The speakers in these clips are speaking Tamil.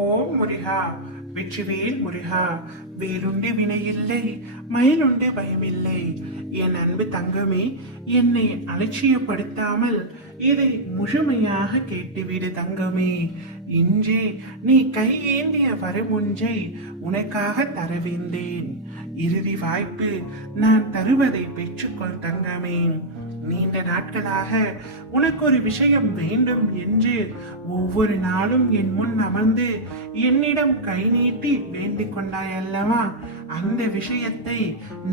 ஓம் முருகா, வெற்றிவேல் முருகா. வேலுண்டு வினையில்லை, மயிலுண்டு பயமில்லை. என் அன்பு தங்கமே, என்னை அலட்சியப்படுத்தாமல் இதை முழுமையாக கேட்டுவிடு தங்கமே. இன்றே நீ கையேந்திய வரமொன்றை உனக்காக தரவேண்டேன். இறுதி வாய்ப்பு நான் தருவதை பெற்றுக்கொள் தங்கமே. நீண்ட நாட்களாக உனக்கு ஒரு விஷயம் வேண்டும் என்று ஒவ்வொரு நாளும் என் முன் அமர்ந்து என்னிடம் கை நீட்டி வேண்டிக் கொண்டாய் அல்லவா? அந்த விஷயத்தை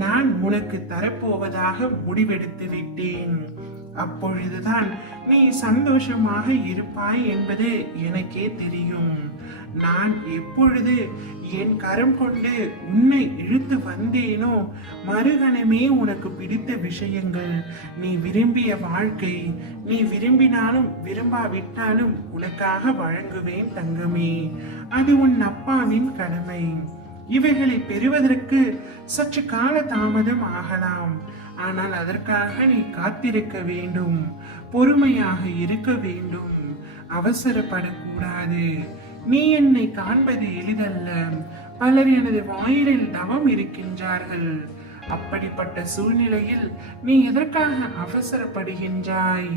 நான் உனக்கு தரப்போவதாக முடிவெடுத்து விட்டேன். அப்பொழுதுதான் நீ சந்தோஷமாக இருப்பாய் என்பது எனக்கே தெரியும். நான் எப்பொழுது என் கரம் கொண்டு உன்னை இழுத்து வந்தேனோ, மறுகணமே உனக்கு பிடித்த விஷயங்கள், நீ விரும்பிய வாழ்க்கை, நீ விரும்பினாலும் விரும்பாவிட்டாலும் உனக்காக வழங்குவேன் தங்கமே. அது உன் அப்பாவின் கடமை. இவைகளை பெறுவதற்கு சற்று கால தாமதம் ஆகலாம். ஆனால் அதற்காக நீ காத்திருக்க வேண்டும், பொறுமையாக இருக்க வேண்டும், அவசரப்படக்கூடாது. நீ என்னை காண்பது எளிதல்ல. பலர் எனது வாயிலில் தவம் இருக்கின்றார்கள். அப்படிப்பட்ட சூழ்நிலையில் நீ எதற்காக அவசரப்படுகின்றாய்?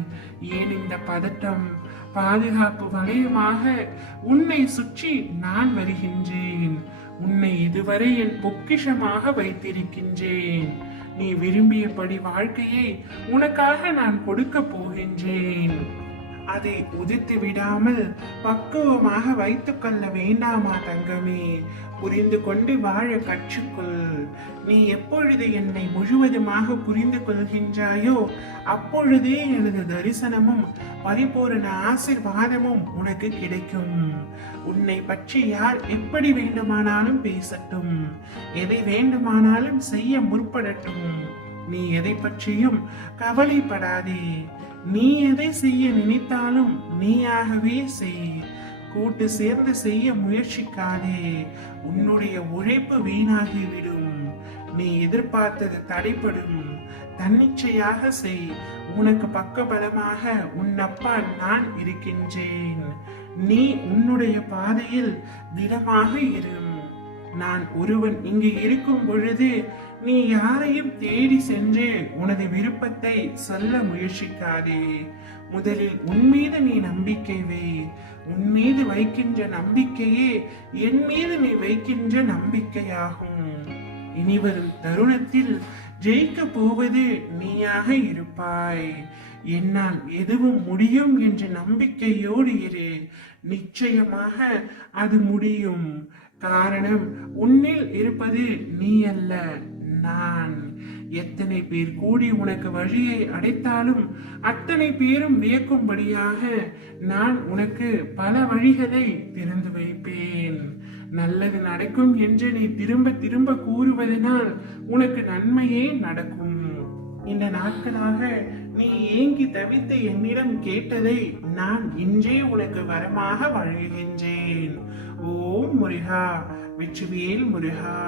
ஏன் இந்த பதட்டம்? பாதுகாப்பு வளையமாக உன்னை சுற்றி நான் வருகின்றேன். உன்னை இதுவரை என் பொக்கிஷமாக வைத்திருக்கின்றேன். நீ விரும்பியபடி வாழ்க்கையை உனக்காக நான் கொடுக்க போகின்றேன். அதை உதித்து விடாமல் பக்குவமாக வைத்துக் கொள்ள வேண்டாமா தங்கமே? புரிந்து கொண்டு வாழ கற்றுக்கொள். நீ எப்பொழுது என்னை முழுவதுமாக புரிந்து கொள்கின்றாயோ அப்பொழுதே எனது தரிசனமும் பரிபூரண ஆசீர்வாதமும் உனக்கு கிடைக்கும். உன்னை பற்றி யார் எப்படி வேண்டுமானாலும் பேசட்டும், எதை வேண்டுமானாலும் செய்ய முற்படட்டும். நீ எதை பற்றியும் கவலைப்படாதே. நீ எதை செய்ய நினைத்தாலும் நீயாகவே செய். கூட்டு சேர்ந்து செய்ய முயற்சிக்காதே. உன்னுடைய உழைப்பு வீணாகிவிடும். நீ எதிர்பார்த்தது தடைப்படும். தன்னிச்சையாக செய். உனக்கு பக்கபலமாக உன் அப்பா நான் இருக்கின்றேன். நீ உன்னுடைய பாதையில் திடமாக இரு. நான் ஒருவன் இங்கு இருக்கும் பொழுது நீ யாரையும் தேடி சென்று உனது விருப்பத்தை சொல்ல முயற்சிக்காதே. முதலில் உன் மீது நீ நம்பிக்கை வை. உன் மீது வைக்கின்ற நம்பிக்கையே என் மீது நீ வைக்கின்ற நம்பிக்கையாகும். இனிவரும் தருணத்தில் ஜெயிக்க போவது நீயாக இருப்பாய். என்னால் எதுவும் முடியும் என்ற நம்பிக்கையோடு இரு. நிச்சயமாக அது முடியும். காரணம், உன்னில் இருப்பது நீ அல்ல, நான். எத்தனை பேர் கூடி உனக்கு வழியை அடைத்தாலும் அத்தனை பேரும் வியக்கும்படியாக நான் உனக்கு பல வழிகளை திறந்து வைப்பேன். நல்லது நடக்கும் என்று நீ திரும்ப திரும்ப கூறுவதனால் உனக்கு நன்மையே நடக்கும். இந்த நாட்களாக நீ ஏங்கி தவித்து என்னிடம் கேட்டதை நான் இன்றே உனக்கு வரமாக வழங்குகின்றேன். ஓம் முருகா, வெற்றிவேல் முருகா.